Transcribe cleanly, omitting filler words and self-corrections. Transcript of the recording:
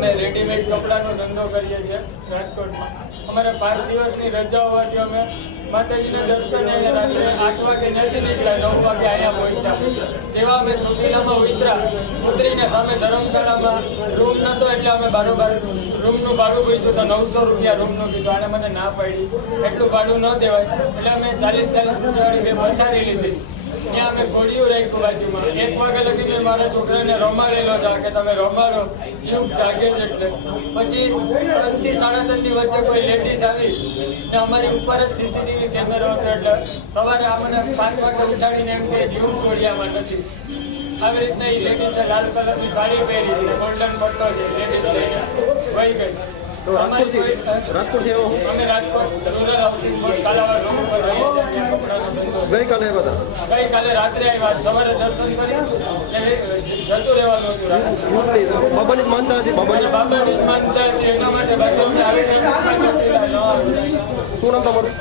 અમે રેડીમેડ કપડાનો ધંધો કરીએ છીએ રાજકોટમાં. અમારે 5 દિવસની રજા હોવાથી અમે માતાજીના દર્શને રાત્રે 8 વાગે નથી નીકળ્યા, 9 વાગે અહીંયા પહોંચ્યા. જેવા અમે ચોટીલામાં ઉતરીને સામે ધર્મશાળામાં રૂમ નહોતો એટલે અમે બારોબાર રૂમનું ભાડું પૂછ્યું તો 900 રૂપિયા રૂમનું કીધું. આને મને ના પાડી, એટલું ભાડું ન દેવાય એટલે અમે 40 રૂપિયાવાળી 2 પથારી લીધી. ત્યાં અમે ઘોડિયું રાખ્યું બાજુમાં. 1 વાગે લગી મેં મારા છોકરાને રમાડેલો જા કે તમે રમાડો, યુગ જાગે છે એટલે. પછી 3 થી 3:30 ની વચ્ચે કોઈ લેડીઝ આવી ને અમારી ઉપર જ સીસીટીવી કેમેરો હતો એટલે સવારે અમને 5 વાગે ઉઠાડીને એમ કે યુગ ઘોડિયામાં નથી. આવી રીતના એ લેડીઝે લાલ કલરની સાડી પહેરી છે, ગોલ્ડન પટ્ટો છે, લેડીઝ લઈને વહી ગઈ. તો રાજકોટથી આવ્યો હું અમે Rajkot rural housing board Kalawad road ઉપર રહીએ છીએ. ત્યાં કપડાનો ધંધો. ગઈકાલે આવ્યા હતા? ગઈકાલે રાત્રે આવ્યા, સવારે દર્શન કરી જતું રહેવાનું હતું. બાબાની જ માનતા હતી? બાબાની જ માનતા હતી એના માટે બાકી અમને આવી શું નામ તમારું?